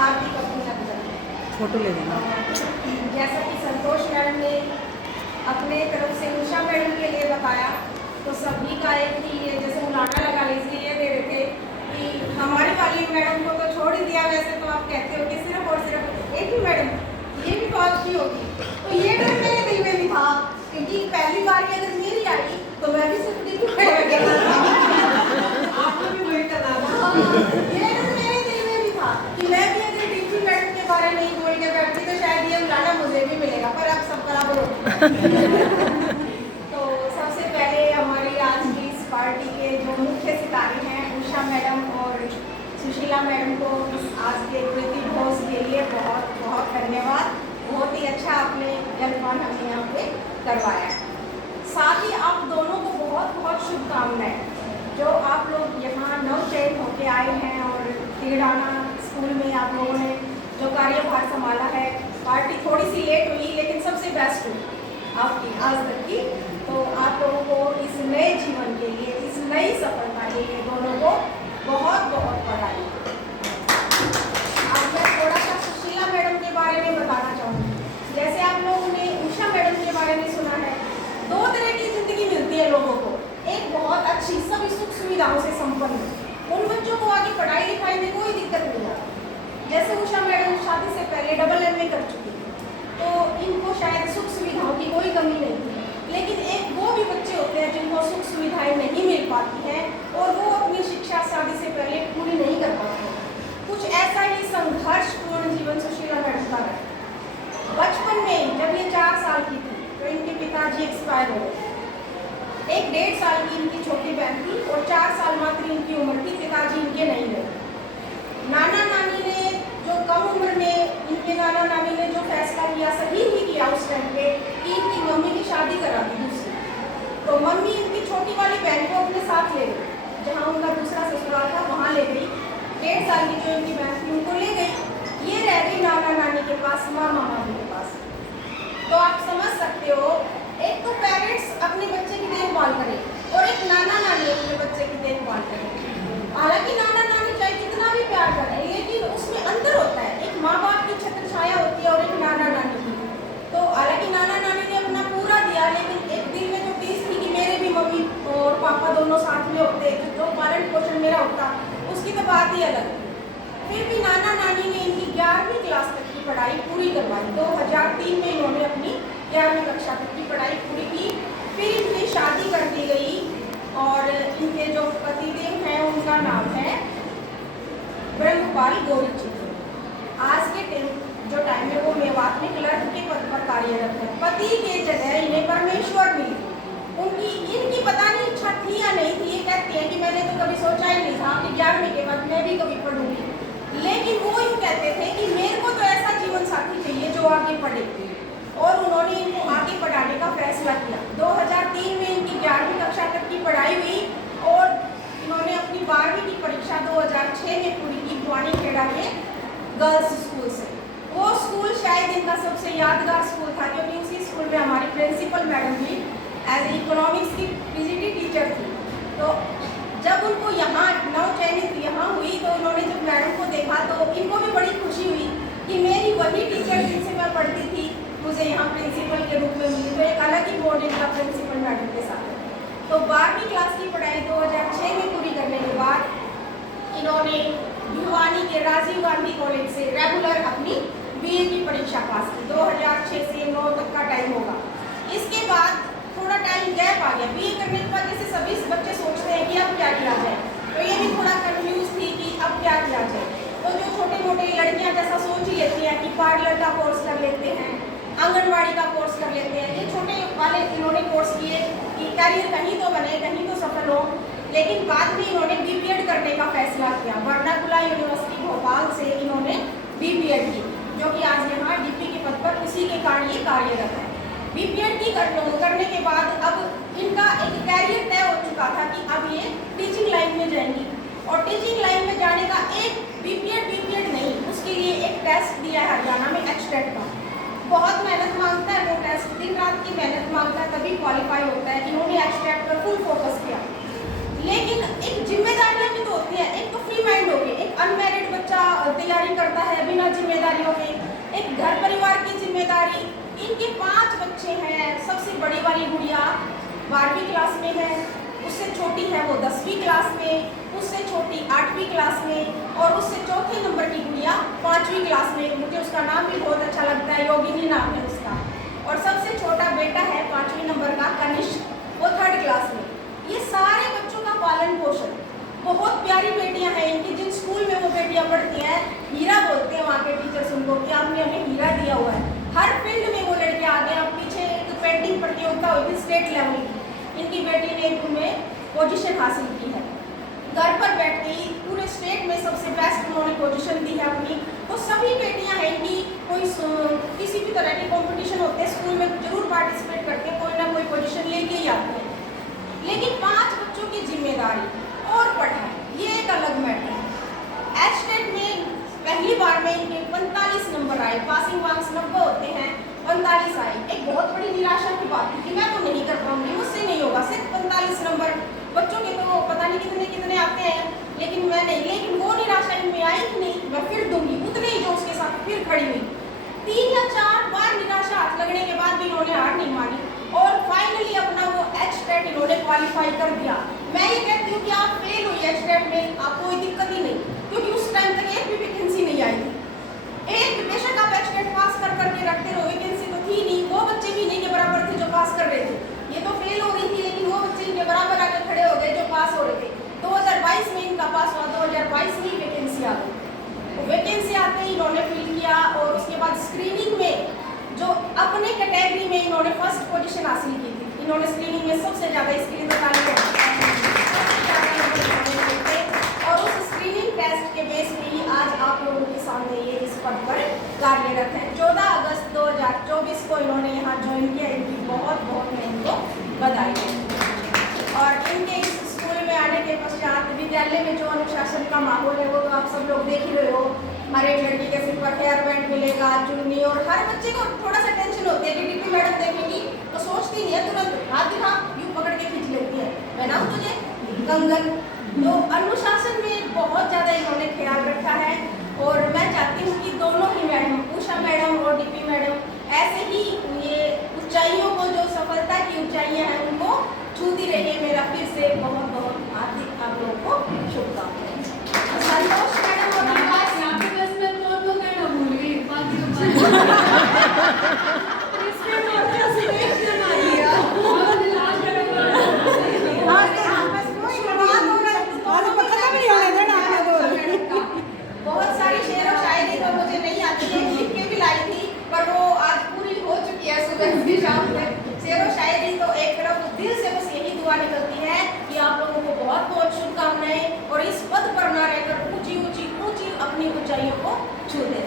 हार्दिक अभिनंदन। फोटो ले लेना। जैसा कि संतोष मैडम ने अपने तरफ से उषा मैडम के लिए बताया, तो सभी का एक ही ये जैसे मुलाना लगा लीजिए, ये दे रहे थे कि हमारी वाली मैडम को तो छोड़ ही दिया, वैसे तो आप कहते हो कि सिर्फ और सिर्फ एक ही मैडम, ये भी तो अच्छी होगी। तो ये डर मेरे दिल में भी था, क्योंकि पहली बार की अगर मेरी आई तो मैं भी सिर्फ डिप्टी मैडम आपको भी वही करना था। ये डर मेरे दिल में भी था कि मैं भी अगर डिप्टी मैडम के बारे में बोल के बैठती तो शायद ये मुलाना मुझे भी मिलेगा, पर अब सब बराबर हो। तो सबसे पहले हमारी आज की इस पार्टी के जो मुख्य सितारे हैं उषा मैडम और सुशीला मैडम को आज के प्रीति भोज के लिए बहुत बहुत धन्यवाद। बहुत ही अच्छा आपने जलपान हमें यहाँ पे करवाया। साथ ही आप दोनों को बहुत बहुत शुभकामनाएं। जो आप लोग यहाँ नवचयन होके आए हैं और तिगड़ाना स्कूल में आप लोगों ने जो कार्यभार संभाला है, पार्टी थोड़ी सी लेट हुई लेकिन सबसे बेस्ट हुई आपकी आज तक की। तो आप लोगों को इस नए जीवन के लिए, इस नई सफलता के लिए दोनों को बहुत बहुत बधाई। आज मैं थोड़ा सा सुशीला मैडम के बारे में बताना चाहूँगी। जैसे आप लोगों ने उषा मैडम के बारे में सुना है, दो तरह की जिंदगी मिलती है लोगों को। एक बहुत अच्छी सभी सुख सुविधाओं से संपन्न, उन बच्चों को आगे पढ़ाई लिखाई में कोई दिक्कत नहीं आती। जैसे उषा मैडम शादी से पहले डबल MA कर चुकी थी, तो इनको शायद सुख सुविधाओं की कोई कमी नहीं थी। लेकिन एक वो भी बच्चे होते हैं जिनको सुख सुविधाएं नहीं मिल पाती हैं और वो अपनी शिक्षा शादी से पहले पूरी नहीं कर पाते। कुछ ऐसा ही संघर्षपूर्ण जीवन सुशीला मैडम का है। बचपन में जब ये 4 साल की थी तो इनके पिताजी एक्सपायर हो गए। एक 1.5 साल की इनकी छोटी बहन थी और 4 साल मात्र इनकी उम्र थी, पिताजी इनके नहीं रहे। नाना नानी ने जो कम उम्र में इनके नाना नानी ने जो फैसला किया, सही ही किया उस टाइम पे, कि इनकी मम्मी की शादी करा दी दूसरी। तो मम्मी इनकी छोटी वाली बहन को अपने साथ ले गई, जहाँ उनका दूसरा ससुराल था वहाँ ले गई। 1.5 साल की जो इनकी बहन थी उनको ले गई, ये रह गई नाना नानी के पास, मामा मामी के पास। तो आप समझ सकते हो, एक तो पेरेंट्स अपने बच्चे की देखभाल करें और एक नाना नानी अपने बच्चे की देखभाल करें। हालांकि नाना नानी चाहे कितना भी प्यार करें, लेकिन उसमें अंतर होता है। एक माँ बाप की छत्र छाया होती है और एक नाना नानी की। तो हालांकि नाना नानी ने अपना पूरा दिया, लेकिन एक दिल में जो टीस थी कि मेरे भी मम्मी और पापा दोनों साथ में होते, जो पालन पोषण मेरा होता, उसकी तो बात ही अलग थी। फिर भी नाना नानी ने इनकी 11वीं क्लास तक की पढ़ाई पूरी करवाई। 2003 में इन्होंने अपनी 11वीं कक्षा तक की पढ़ाई पूरी की। फिर इनकी शादी कर दी गई और इनके जो पतिदेव हैं उनका नाम है ब्रह्मपाल गौरी जी। आज के जो टाइम में वो मेवात में क्लर्क के पद पर कार्यरत है। पति के जगह इन्हें परमेश्वर मिली। इनकी पता नहीं इच्छा थी या नहीं थी। ये कहती है कि मैंने तो कभी सोचा ही नहीं था कि 11वीं के बाद मैं भी कभी पढ़ूंगी, लेकिन वो यूँ कहते थे कि मेरे को तो ऐसा जीवन साथी चाहिए जो आगे पढ़े, और उन्होंने इनको आगे पढ़ाने का फैसला किया। 2003 में इनकी 11वीं कक्षा तक की पढ़ाई हुई और इन्होंने अपनी 12वीं की परीक्षा 2006 में पूरी की भवानी खेड़ा के गर्ल्स स्कूल से। वो स्कूल शायद इनका सबसे यादगार स्कूल था, क्योंकि उसी स्कूल में हमारी प्रिंसिपल मैडम भी एज इकोनॉमिक्स की PGT टीचर थी। तो जब उनको यहाँ नवचयनित यहाँ हुई तो उन्होंने जब मैडम को देखा तो इनको भी बड़ी खुशी हुई कि मेरी वही टीचर जिनसे मैं पढ़ती थी मुझे यहाँ प्रिंसिपल के रूप में मिली। तो एक अलग ही बॉन्ड इनका प्रिंसिपल मैडम के साथ है। तो 12वीं क्लास की पढ़ाई 2006 में पूरी करने के बाद इन्होंने भिवानी के राजीव गांधी कॉलेज से रेगुलर अपनी BA की परीक्षा पास की। 2006 से 9 तक का टाइम होगा। इसके बाद थोड़ा टाइम गैप आ गया। BA करने के बाद जैसे सभी बच्चे सोचते हैं कि अब क्या किया जाए, तो ये भी थोड़ा कंफ्यूज थी कि अब क्या किया जाए। तो जो छोटे मोटे लड़कियां जैसा सोच ही लेती हैं कि पार्लर का कोर्स कर लेते हैं, आंगनबाड़ी का कोर्स कर लेते हैं, ये छोटे वाले इन्होंने कोर्स किए कि कैरियर कहीं तो बने, कहीं तो सफल हो। लेकिन बाद में इन्होंने BPED करने का फैसला किया। वर्नाकुला यूनिवर्सिटी भोपाल से इन्होंने BPED की, जो कि आज यहाँ DP के पद पर उसी के कारण ये कार्यरत है। BPED की करने के बाद अब इनका एक कैरियर तय हो चुका था कि अब ये टीचिंग लाइन में जाएंगी। और टीचिंग लाइन में जाने का एक BPED नहीं, उसके लिए एक टेस्ट दिया है हरियाणा में HTET का। बहुत मेहनत मांगता है वो टेस्ट, दिन रात की मेहनत मांगता है, तभी क्वालिफाई होता है। इन्होंने HTET पर फुल फोकस किया। लेकिन एक जिम्मेदारियां भी तो होती है। एक तो फ्री माइंड हो गई, एक अनमैरिड बच्चा तैयारी करता है बिना जिम्मेदारियों के, एक घर परिवार की जिम्मेदारी। इनके 5 बच्चे हैं। सबसे बड़ी वाली गुड़िया 12वीं क्लास में है, उससे छोटी है वो 10वीं क्लास में, उससे छोटी 8वीं क्लास में और उससे चौथे नंबर की गुड़िया 5वीं क्लास में। मुझे उसका नाम भी बहुत अच्छा लगता है, योगिनी नाम है उसका। और सबसे छोटा बेटा है 5वीं नंबर का कनिष्क, वो 3rd क्लास में। ये सारे बच्चों का पालन पोषण, बहुत प्यारी बेटियां हैं इनकी। जिन स्कूल में वो बेटियां पढ़ती हैं, हीरा बोलते हैं वहाँ के टीचर्स उनको कि आपने हमें हीरा दिया हुआ है। हर फील्ड में वो लड़कियां आगे। अब पीछे एक पेंटिंग प्रतियोगिता हुई थी स्टेट लेवल की, इनकी बेटी ने उनमें पोजीशन हासिल की है। घर पर बैठ के ही पूरे स्टेट में सबसे बेस्ट उन्होंने पोजीशन दी है अपनी। तो सभी बेटियां हैं कि कोई किसी भी तरह के कंपटीशन होते हैं स्कूल में जरूर पार्टिसिपेट करते हैं, कोई ना कोई पोजीशन लेके ही आते हैं। लेकिन 5 बच्चों की जिम्मेदारी और पढ़ाई, ये एक अलग मैटर है। एचटेट में पहली बार में इनके 45 नंबर आए, पासिंग मार्क्स 90 होते हैं, 45 आए। एक बहुत बड़ी निराशा की बात थी कि मैं तो नहीं कर पाऊंगी, मुझसे नहीं होगा। सिर्फ 45 नंबर, बच्चों के तो पता नहीं कितने कितने आते हैं, लेकिन मैं नहीं। लेकिन वो निराशा इनमें आई कि नहीं मैं फिर दूंगी, उतने ही जोश के साथ फिर खड़ी हुई। 3 या 4 बार निराशा हाथ लगने के बाद भी इन्होंने हार नहीं मानी और फाइनली अपना वो एचटेट इन्होंने क्वालिफाई कर दिया। मैं ये कहती हूँ कि आप फेल हुई एचटेट में, आपको कोई दिक्कत ही नहीं, क्योंकि उस टाइम तक एक भी वैकेंसी नहीं आई थी। एक बेशक आप एचटेट पास कर करके रखते रहो, वैकेंसी तो थी नहीं। वो बच्चे भी नहीं के बराबर थे जो पास कर रहे थे। ये तो फेल हो रही थी, लेकिन वो बच्चे इनके बराबर आके खड़े हो गए जो पास हो रहे थे। 2022 में इनका पास हुआ, 2022 में वैकेंसी आ गई। वैकेंसी आते ही इन्होंने फिल किया और उसके बाद स्क्रीनिंग में जो अपने कैटेगरी में इन्होंने फर्स्ट पोजीशन हासिल की थी। इन्होंने स्क्रीनिंग में सबसे ज़्यादा स्क्रीन और उस स्क्रीनिंग टेस्ट के बेस पे ही आज आप लोगों के सामने ये इस पद पर कार्यरत है। 14 अगस्त 2024 को इन्होंने यहाँ ज्वाइन किया। इनकी बहुत बहुत मैं इनको बधाई देती। और इनके इस स्कूल में आने के पश्चात विद्यालय में जो अनुशासन का माहौल है वो तो आप सब लोग देख ही रहे हो। हर एक लड़की के सिर पर हेयर बैंड मिलेगा, चुन्नी, और हर बच्चे को थोड़ा सा टेंशन होती है कि डीपी मैडम देखेंगी तो सोचती नहीं है, तुरंत हाथ दिखा यूँ पकड़ के खींच लेती है, पहनाऊं तुझे कंगन। तो अनुशासन में बहुत ज़्यादा इन्होंने ख्याल रखा है और मैं चाहती हूँ कि दोनों ही मैडम, उषा मैडम और डीपी मैडम ऐसे ही ये ऊंचाइयों को, जो सफलता की ऊंचाइयाँ हैं उनको छूती रहिए। मेरा फिर से बहुत बहुत हार्दिक आप लोगों को शुभकामनाएं। संतोष मैडम और बहुत सारी शेर और शायरी तो मुझे नहीं आती है, लिख के भी लाई थी, पर वो आज पूरी हो चुकी है सुबह से शाम तक। शेर और शायरी तो एक तरफ दिल से बस यही दुआ निकलती है कि आप लोगों को बहुत बहुत शुभकामनाएं और इस पद पर ना रहकर ऊंची ऊंची ऊंची अपनी ऊंचाइयों को छू दे।